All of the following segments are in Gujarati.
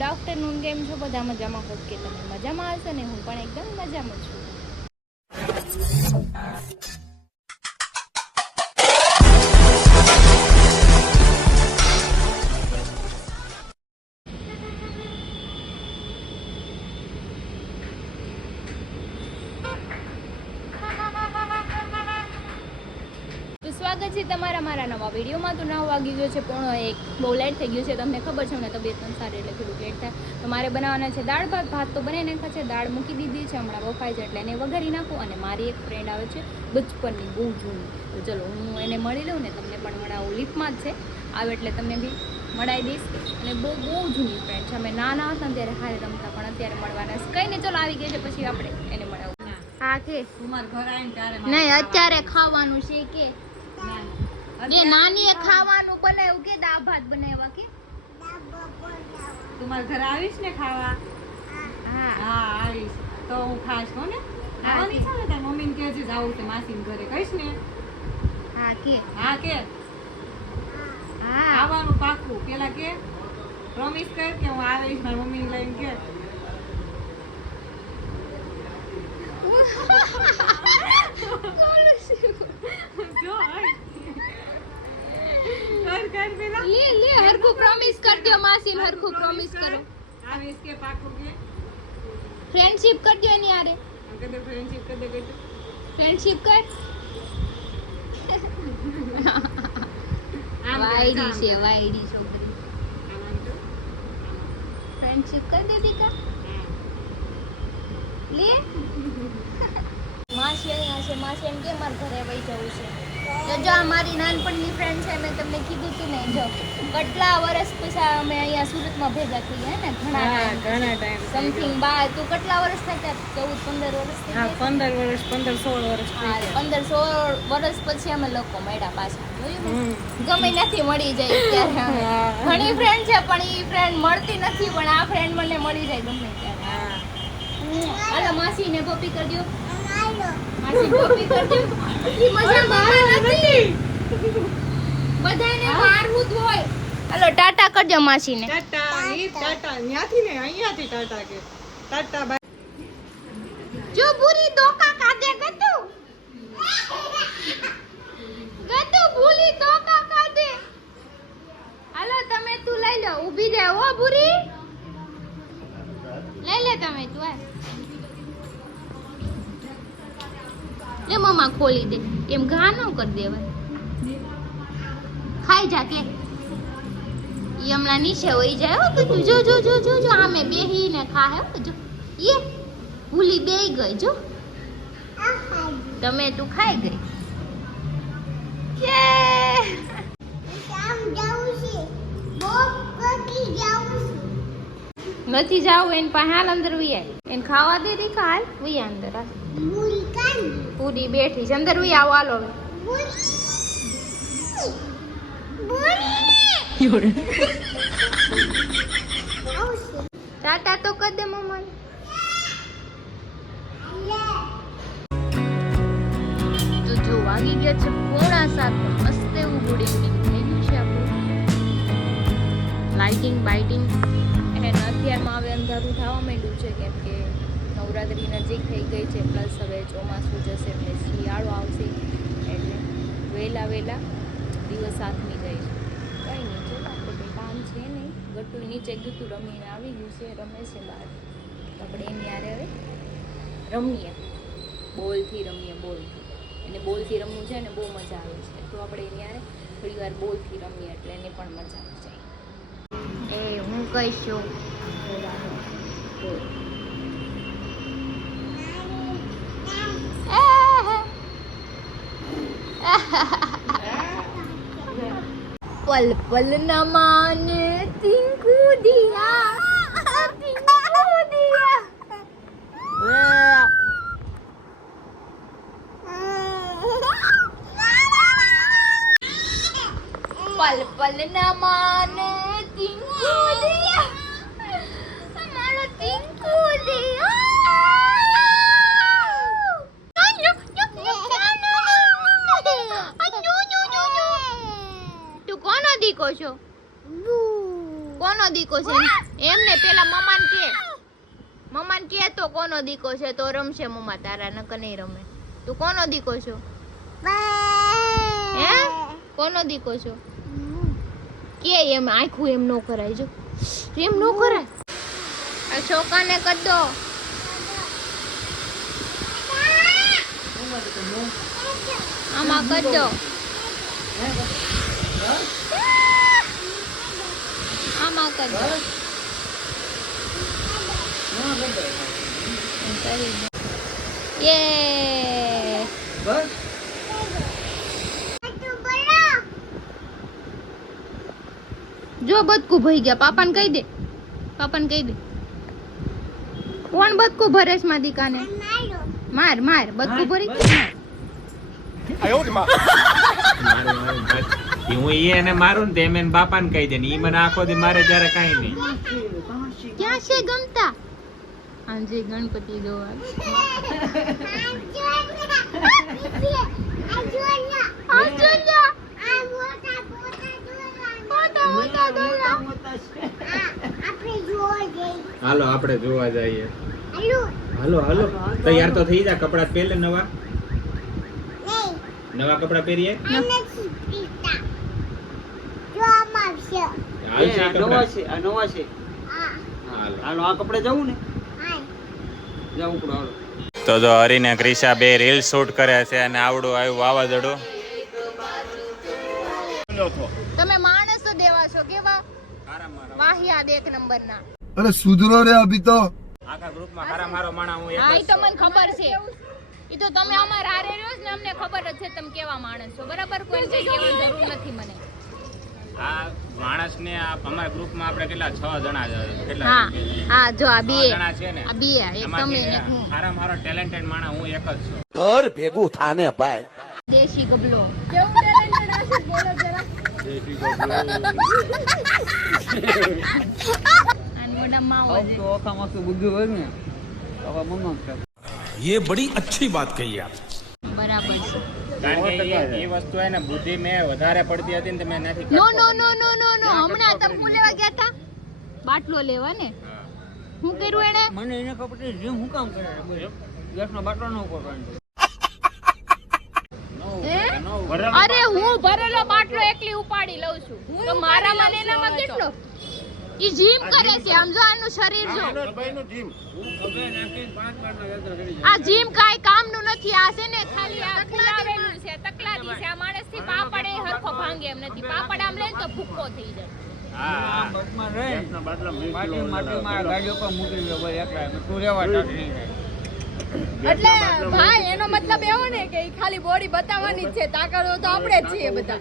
Good afternoon. કેમ છો બધા? મજામાં? હોપ કે તમે મજામાં હશો ને હું પણ એકદમ મજામાં છું. સ્વાગત છે તમારા મારા નવા વિડીયોમાં. તો 9 વાગી ગયો છે, 1:45 બહુ લેટ થઈ ગયું છે. તમને ખબર છે મને તબિયત પણ સારી એટલે થોડુંક લેટ થાય. તો મારે બનાવવાના છે દાળ ભાત. ભાત તો બનાવી નાખ્યા છે, દાળ મૂકી દીધી છે, હમણાં બફાય છે એટલે એને વઘારી નાખું. અને મારી એક ફ્રેન્ડ આવે છે બચપનની, બહુ જૂની. તો ચલો હું એને મળી લઉં ને, તમને પણ મળાવું. લિફ્ટમાં જ છે, આવે એટલે તમને બી મળાવી દઈશ. અને બહુ જૂની ફ્રેન્ડ છે. અમે નાના હતા ને ત્યારે હારે રમતા, પણ અત્યારે મળવાના છે. કંઈ નહીં, ચલો આવી ગયા છે, પછી આપણે એને મળાવું. હા કે નહીં, અત્યારે ખાવાનું છે કે જે નાનીએ ખાવાનું બનાવ્યું કે દાળ ભાત બનાવ્યા કે તમારા ઘરે આવીશ ને ખાવા? હા આવીશ તો હું ખાશ હો ને. આવવાની છે ને તાર મમ્મીને કહેજે જાવું છે માસીને ઘરે, કહીશ ને? હા કે હા આવવાનું પાક્કું. પેલા કે પ્રોમિસ કર કે હું આવીશ મારી મમ્મીને લઈને કે. જો કર પેલા લે હરખું પ્રોમિસ કર દો માસીને, હરખું પ્રોમિસ કરો. આવીશ કે પાક્કું કે. ફ્રેન્ડશિપ કરજો એની આરે. કદે ફ્રેન્ડશિપ કદે કદે ફ્રેન્ડશિપ કર. વાયડી છોકરી. ફ્રેન્ડશિપ કર દીધી કા લે. માસી અહીંયા છે. માસી એમ કે મારા ઘરે વહી જવું છે. તો જો આ મારી નાનપણની ફ્રેન્ડ છે, મેં તમને કીધું હતું ને. જો કેટલા વર્ષ પછી અમે અહીંયા સુરતમાં ભેગા થઈ ગયા ને, ઘણા ટાઈમ સમથિંગ. તું કેટલા વર્ષ થયા? 14-15 વર્ષ થઈ ગયા. 15 વર્ષ 15-16 વર્ષ. હા, 15-16 વર્ષ પછી અમે લોકો મળ્યા પાછા. જોયું ને, ગમે નથી મળી જાય ત્યારે. ઘણી ફ્રેન્ડ છે પણ એ ફ્રેન્ડ મળતી નથી, પણ આ ફ્રેન્ડ મને મળી જાય ગમે ત્યારે. હાલો માસીને કોપી કરજો. માસી કોપી કરજો. ઈ મજા મારવા નથી, બધાને મારવું જ હોય. હાલો ટાટા કરજો માસીને. ટાટા ન્યાથી ને અહીંયાથી ટાટા કે ટાટા બાય. જો બુરી ધોકા કાદે ગતું ભૂલી ધોકા કાદે. હાલો તમે તું લઈ લો, ઊભી રહે. ઓ બુરી લઈ લે તમે તું. આ લે મમ્મા ખોલી દે. એમ ઘા ન કરી દેવાય. ખાઈ જા કે ઈ હમણાં નીચે હોઈ જાય. હો તું જો જો જો જો જો આમે બેહીને ખા. હે જો એ ભૂલી બેહી ગઈ. જો તમે તું ખાઈ ગઈ કે નથી જાવું એને પાસે. હાલ અંદર વી એને ખાવા દે દી. હાલ વી અંદર. પૂરી બેઠી છે અંદર. વી આવો. હાલો ટાટા તો કર દે મમ્મા. તો જો વાગી ગયા છે 6:45. મસ્ત એવું ગુડ ઇવનિંગ થઈ ગયું છે આપણું. લાઇટિંગ બાઇટિંગ એને અત્યારમાં હવે અંધારું થવા માંડ્યું છે, કેમ કે નવરાત્રી નજીક થઈ ગઈ છે. પ્લસ હવે ચોમાસું જશે એટલે શિયાળો આવશે, એટલે વહેલા દિવસ આથમી જાય છે. કંઈ નહીં, જો આપણે કંઈ કામ છે નહીં. ગટ્ટુ નીચે ગયું રમીને આવી ગયું છે, રમે છે બહાર. તો આપણે એની યારે હવે રમીએ, બોલથી રમીએ. એને બોલથી રમવું છે ને બહુ મજા આવે છે. તો આપણે એની યારે થોડી વાર બોલથી રમીએ એટલે એને પણ મજા આવી જાય. એ હું કહીશું पल पल न माने तिनको दिया पल पल न माने तिनको दिया हमारा तिनको दिया. તું કોનો દીકો છો? કોનો દીકો છે એમને પેલા મમ્માન કે તો કોનો દીકો છે તો રમશે મમ્મા તારા નકર નહીં રમે તું કોનો દીકો છો હે કોનો દીકો છો કે એમ આખું એમ નો કરાય જો એમ નો કરાય આ છોકરાને કર દો આમાં કર દો આમાં કર દો યે જો બદકું ભઈ ગયા પાપાને કહી દે કોણ બદકું ભરેશ માં દીકાને માર બદકું ભરી હું એને મારું ને તેમ એને બાપાને કહી દે ને ઈ મને આખો દી મારે જ્યારે કાંઈ નહીં ક્યાં છે ગમતા આજે ગણપતિ જોવા હાલો આપણે જોવા જઈએ હાલો તૈયાર તો થઈ જા કપડા પહેલે નવા કપડા પહેરીએ હાલશે કપડા હાલો આ કપડે જવું ને જવું પડે હાલો તો જો હરીને ક્રિશા બે રીલ શૂટ કરે છે અને આવડું આવ્યું વાવાઝોડું તમે માણસ તો દેવા છો કેવા વાહિયાત એક નંબરના અરે સુધરો રે અભી તો આખા ગ્રુપમાં મારા મારો માણા હું એક હા જ ઈ તો મને ખબર છે ઈ તો તમે અમાર હારે રહ્યો છો ને અમને ખબર જ છે તમે કેવા માણસ છો બરાબર કોઈ કઈ કહેવાની જરૂર નથી મને આ માણસને અમારા ગ્રુપમાં આપણે કેટલા 6 જણા છે કેટલા હા હા જો આ બે જણા છે ને આ બે એક તમે ને એક હું મારા મારો ટેલેન્ટેડ માણા હું એક જ છું ઘર ભેગું થાને ભાઈ દેશી ગબલો કેવું ટેલેન્ટેડ હશે બોલો જરા આન મોડા માવો છે તો ઓખા મસ્ત બુદ્ધિ હોય ને હવે મમ્મા છે ये बड़ी अच्छी बात कही आप બરાબર છે કારણ કે એ વસ્તુ હે ને બુદ્ધિ મેં વધારે પડતી હતી ને તમે નથી નો નો નો નો નો નો હમણાં તમે હું લેવા ગયા હતા બાટલો લેવા ને હું કર્યું એને મને એને ખબર છે જીમ હું કામ કરે ગેસનો બાટલો ન કરવાનો અરે હું ભરેલો બાટલો એકલી ઉપાડી લઉં છું તો મારામાં ને એનામાં કેટલો ઈ જીમ કરે છે સમજો આનું શરીર જો આ જીમ કાઈ કામનું નથી આ છે ને ખાલી આ ખુલાવેલું છે તકલાદી છે આ માણસથી પાપડે હરખો ભાંગે એમ નથી પાપડ આમ લે તો ભૂક્કો થઈ જાય બસમાં રહે પાટી માટીમાં ગાડીઓ પર મૂકી દે ભાઈ એકલા તું રેવા ટાટી નહીં એટલે ભાઈ એનો મતલબ એવો ને કે ઈ ખાલી બોડી બતાવવાની જ છે તાકાતો તો આપણે જ છીએ બધા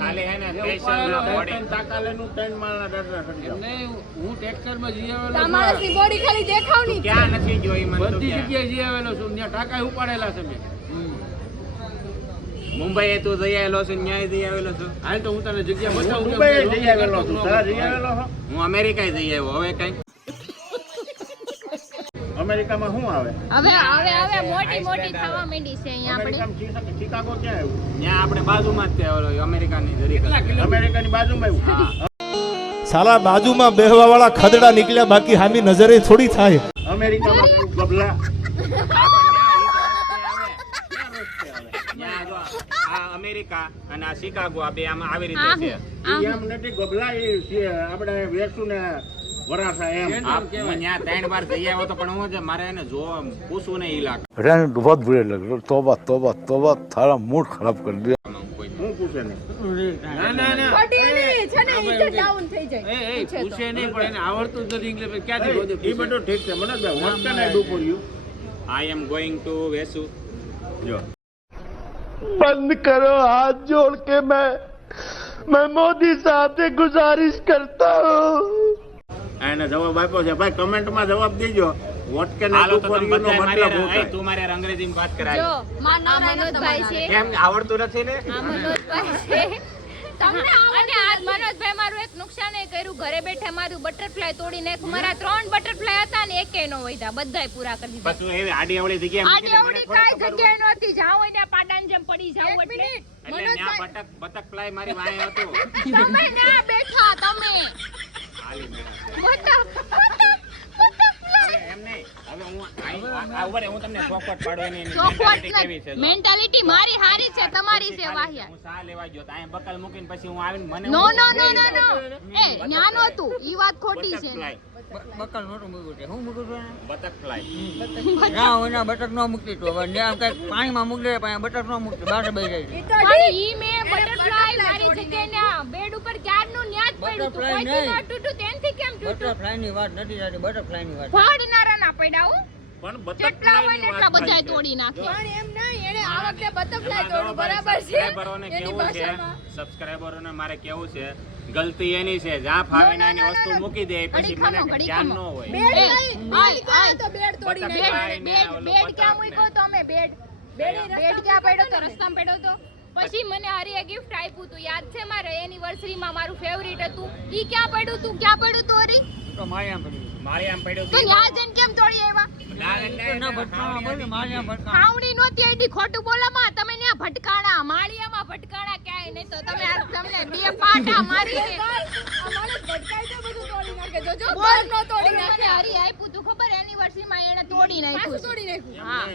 ખાલી હે ને ફેશન બોડી હું ટેક્સરમાં જઈ આવેલો આ માણસની બોડી ખાલી દેખાવની ક્યાં નથી જોઈ મને તો બધી ક્યાં. જગ્યાએ જઈ આવેલો છું ત્યાં ટાંકા ઉપાડેલા છે મેં મુંબઈ તું જઈ આવેલો છું ન્યાય જઈ આવેલો છું હાલ તો હું તને જગ્યા બતાવું હું અમેરિકા જઈ આવ્યો હવે કઈ અમેરિકામાં શું આવે હવે હવે હવે મોટી મોટી થવા માંડી છે અહીંયા આપણે અમેરિકામાં શિકાગો ક્યાં આવ્યું ત્યાં આપણે બાજુમાં જ તે ઓલો અમેરિકાની જરીક અમેરિકાની બાજુમાં આવ્યું साला बाजू में बेहवा वाला खदड़ा निकला बाकी हामी नजरे थोड़ी થાય અમેરિકામાં આવ્યું ગબલા ત્યાં જો આ અમેરિકા અને આ શિકાગો આ બે આમાં આવી રીતે છે એમ નથી ગબલા એ છે આપણે વેસુ ને વરાસા એમ હું ત્યાં 3 વાર જઈ આવ્યો તો પણ હું જે મારે એને જોવા પૂછવું નહીં ઇલાકા रहने बहुत बुरे लग रहे तौबा तौबा तौबा थारा मूड खराब कर दिया હું પૂછે નહીં ના ના ના બોડી છે ને ઈ તો ડાઉન થઈ જાય એ પૂછે નહીં પણ એને આવડતું જ નથી ઇંગ્લિશ ક્યાંથી બધું એ બધું ઠીક છે મને what can I do for you I am going to Vesu જો बंद करो हाथ जोड़ के मैं मोदी साहब से गुजारिश करता हूँ એને જવાબ આપ્યો છે ભાઈ કમેન્ટમાં જવાબ દેજો what can I hello do તો ફોર તમે યુ નો બધા મતલબ મારે શું થાય તું મારે અંગ્રેજીમાં વાત જો કરાય આ મનોજભાઈ છે કેમ આવડતું નથી ને આ મનોજભાઈ છે અને આજ મનોજભાઈ મારું એક નુકસાન એ કર્યું, ઘરે બેઠા મારું બટરફ્લાય તોડી નાખ્યું. મારા 3 બટરફ્લાય હતા ને એકે નો વધ્યા, બધાય પૂરા કરી દીધા. બસ તું એવી આડી અવળી જગ્યાએ આજે મૂકી દે, મને આવડી થોડી કાંઈ ખબર હોય. જગ્યાએ નહોતી, જાવ હોય ને પાડાની જેમ પડી જાવ એક એટલે મિનિટ એટલે ન્યા બતકફ્લાય મારી વાંહે હતું. તમે ના બેઠા તમે હાલી મેળા. બટરફ્લાય હવે એમ નહીં, હવે હું આ ઉભા રહે, હું તમને ચોખવટ પાડું એની ચોખવટ mentality કેવી છે જો. મેન્ટાલિટી મારી હારી છે, તમારી છે વાહિયા. હું સા લેવા ગયો તો અહીંયા બકલ મૂકીને પછી હું આવીને મને નો હું નો નો જોઈ નો જાઉં. નો એ ન્યાનો હતું, ઈ વાત ખોટી છે. બટરફ્લાય, બકલ નહોતું મૂક્યું છે હું મૂકું છું બટરફ્લાય. ના હોય બટક ન મૂકતી તો હવે ત્યાં કંઈક પાણીમાં મૂકી દે પણ બટક ન મૂકતી બહાર બે જાય ઈ તો પણ ઈ મેં બટરફ્લાય મારી જગ્યાએ ના બેડ ઉપર ક્યારનું ન્યા જ પડ્યું હતું, Butterfly કોઈથી નહીં. ન તૂટ્યું, તેનથી કેમ તૂટ્યું? બટરફ્લાય ની વાત નથી થતી બટરફ્લાય ની વાત ભાડનારા ના પડ્યા હો, પણ જેટલા હોય ને એટલા બટરફ્લાયની વાત બધાય થાય છે. તોડી નાખે. પણ એમ નહીં, એને આ વખતે બટરફ્લાય એમાં તોડ્યું, બરોબર બરાબર છે સબસ્ક્રાઇબરોને એની કેવું છે, ભાષામાં. સબસ્ક્રાઇબરોને મારે કેવું છે, ગલતી એની છે, જ્યાં ફાવે ને એની વસ્તુ મૂકી દે પછી મને ઘડી ધ્યાન ન ખમો. હોય. બેડ એ, નહીં, આય, બેડ ક્યાં આય. હતો? બેડ તોડી બટરફ્લાય નાખ્યો. ને બેડ ઓલું બેડ ક્યાં બતક ને. મૂક્યો તો અમે બેડ બેડ ક્યાં પડ્યો તો રસ્તામાં પડ્યો તો. પછી મને હરીએ ગિફ્ટ આપ્યું હતું, યાદ છે મારે એનિવર્સરી માં મારું ફેવરિટ હતું. ઈ ક્યાં પડ્યું તું? ક્યાં પડ્યું તું હરી? તો મારી આમ પડી મારી આમ પડ્યું તો હતું. ન્યા જઈને કેમ તોડી આવ્યા? ના ભટકાણા બોલે મારી આમ ભટકાણા આવડી નહોતી એડી, ખોટું બોલામાં તમે ન્યા ભટકાણા, માળિયામાં ભટકાણા ક્યાંય નહીં. તો તમે આ તમને બે પાટા મારીને આ માણસ ભટકાય તો બધું તોડી નાખે. જોજો, બોલ. પગ નો તોડી મને નાખે. હરી આપ્યું તું ખબર, એનિવર્સરી માં એને તોડી પાછું નાખ્યું. તોડી નાખ્યું. હા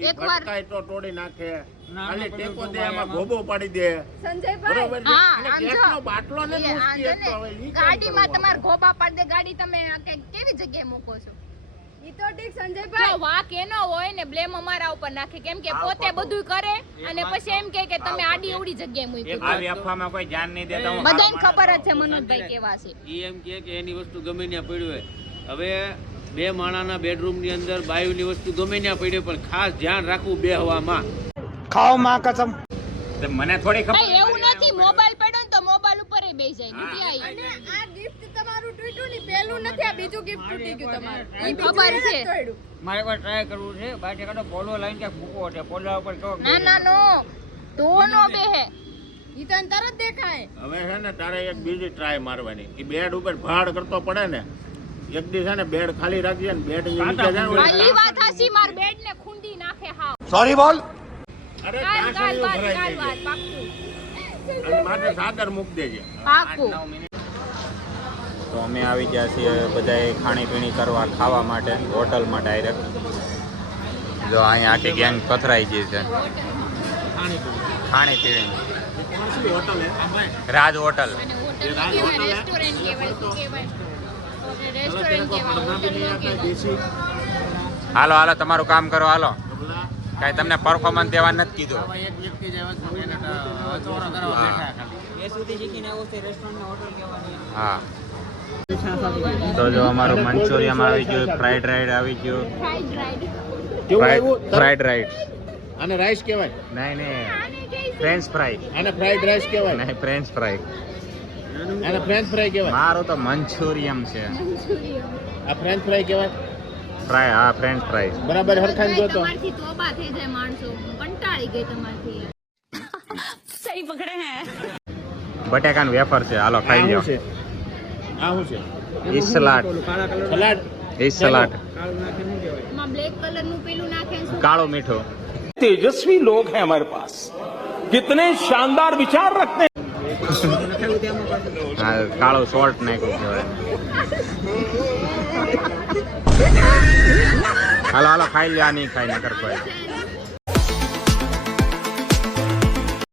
ઈ એકવાર ભટકાય તો તોડી નાખે. ના, ખાલી ના, ટેકો બધું દે, આમાં આમાં. ગોબો પાડી દે. સંજયભાઈ, બરોબર છે? હા, એટલે આમ જો. ગેસનો બાટલો ને એ આ મૂકી જો એક તો હવે ને, ઈ કેમ ગાડીમાં કરવું તમારે ગોબા પાડી દે, ગાડી તમે આ કેવી જગ્યાએ મૂકો છો? ઈ તો ઠીક જો સંજયભાઈ. વાક એનો હોય ને બ્લેમ અમારા ઉપર નાખે, કેમ કે પોતે બધું કરે અને પછી એમ કહે કે તમે આડી અવડી જગ્યાએ મૂક્યું. આવી અફવામાં કોઈ ધ્યાન નહીં દેતા. હું બધાને સારો ખબર જ માણસ છે છું. મનોજભાઈ કેવા છે. ઈ એમ કહે કે એની વસ્તુ ગમે ત્યાં પડ્યું હોય. હવે બે માણાના બેડરૂમની અંદર બાયુની વસ્તુ ગમે ત્યાં પડી હોય, પણ ખાસ ધ્યાન રાખવું બેહવામાં. તો મને થોડી ખબર ભાઈ એવું નથી, મોબાઈલ પડ્યો ને તો મોબાઈલ ઉપર એ બેસી જાય, નથી આવી. અને આ ગિફ્ટ તમારું તૂટ્યું ને પહેલું નથી, આ બીજું ગિફ્ટ તૂટી ગયું તમારું. ઈ બીજું ખબર એને જ છે. તોડ્યું. મારે એકવાર ટ્રાય કરવું છે બાકી કાઢો પોલો લાઈન ક્યાંક મૂકવો છે પોલા ઉપર કહો ના ના નો તો નો બેહે. ઈ તને તરત દેખાય. હવે છે ને તારે એક બીજી ટ્રાય મારવાની. ઈ બેડ ઉપર ભાડ કરતો પડે ને, એક દી છે ને બેડ ખાલી રાખજે ને બેડ ની નીચે જાય ને આ ઈ વાત હાચી, માર બેડ ને ખૂંદી નાખે હાવ. सॉरी बोल અરે કાલ કાલ ટાંસળીઓ વાત ભરાઈ કાલ જાય વાત પાક્કું અને માથે સાદર મૂક દેજે. પાક્કું. 8-9 મિનિટ. તો અમે આવી ગયા છીએ બધાએ ખાણીપીણી કરવા, ખાવા માટે હોટલમાં ડાયરેક્ટ. જો અહીંયા આખી ગેંગ પથરાઈ ગઈ છે ખાણીપીણી. હોટલ હે? રાજ હોટલ. અને હોટલ કેવાય, રેસ્ટોરન્ટ કહેવાય, શું કહેવાય? રેસ્ટોરન્ટ કહેવાય, હોટલ નો કહેવાય. હાલો હાલો તમારું કામ કરો, હાલો. કાંઈ તમને પરફોર્મન્સ દેવા નથી કીધું. એક વ્યક્તિ જે વસ્તુ એને હથોડા કરવા બેઠા ખાલી એ સુધી શીખીને આવું છે રેસ્ટોરન્ટ ને હોટલ કહેવાની હા. તો જો અમારું મંચુરિયમ આવી ગયું, ફ્રાઈડ રાઈડ આવી ગયું. Fried ride. કેવું આવ્યું? ફ્રાઈડ રાઈડ આને રાઈસ કહેવાય? નહીં નહીં, ફ્રેન્ચ ફ્રાઈ. આને ફ્રાઈડ રાઈસ કહેવાય? નહીં, ફ્રેન્ચ ફ્રાઈ. આને ફ્રેન્ચ ફ્રાઈ કહેવાય? મારું તો મંચુરિયમ છે. આ ફ્રેન્ચ ફ્રાઈ કહેવાય? ફ્રાય, હા, ફ્રેન્ચ ફ્રાઈ. બરાબર હરખાઈ જોતો. તમારથી તોબા થઈ જાય માણસો, કંટાળી ગઈ તમારથી. બટેકાનું વેફર છે, હાલો ખાઈ આ લ્યો. શું છે? આ શું છે? ઈ સલાડ. સલાડ? ઈ સલાડ. માં બ્લેક કલર નું પેલું નાખે ને શું કાળું મીઠું. तेजस्वी लोग हैं हमारे पास कितने शानदार विचार रखते हैं હા, કાળું સોલ્ટ નાખ્યું કહેવાય. હાલો હાલો ખાઈ લ્યો, આ નહીં ખાઈ નકર કોઈ.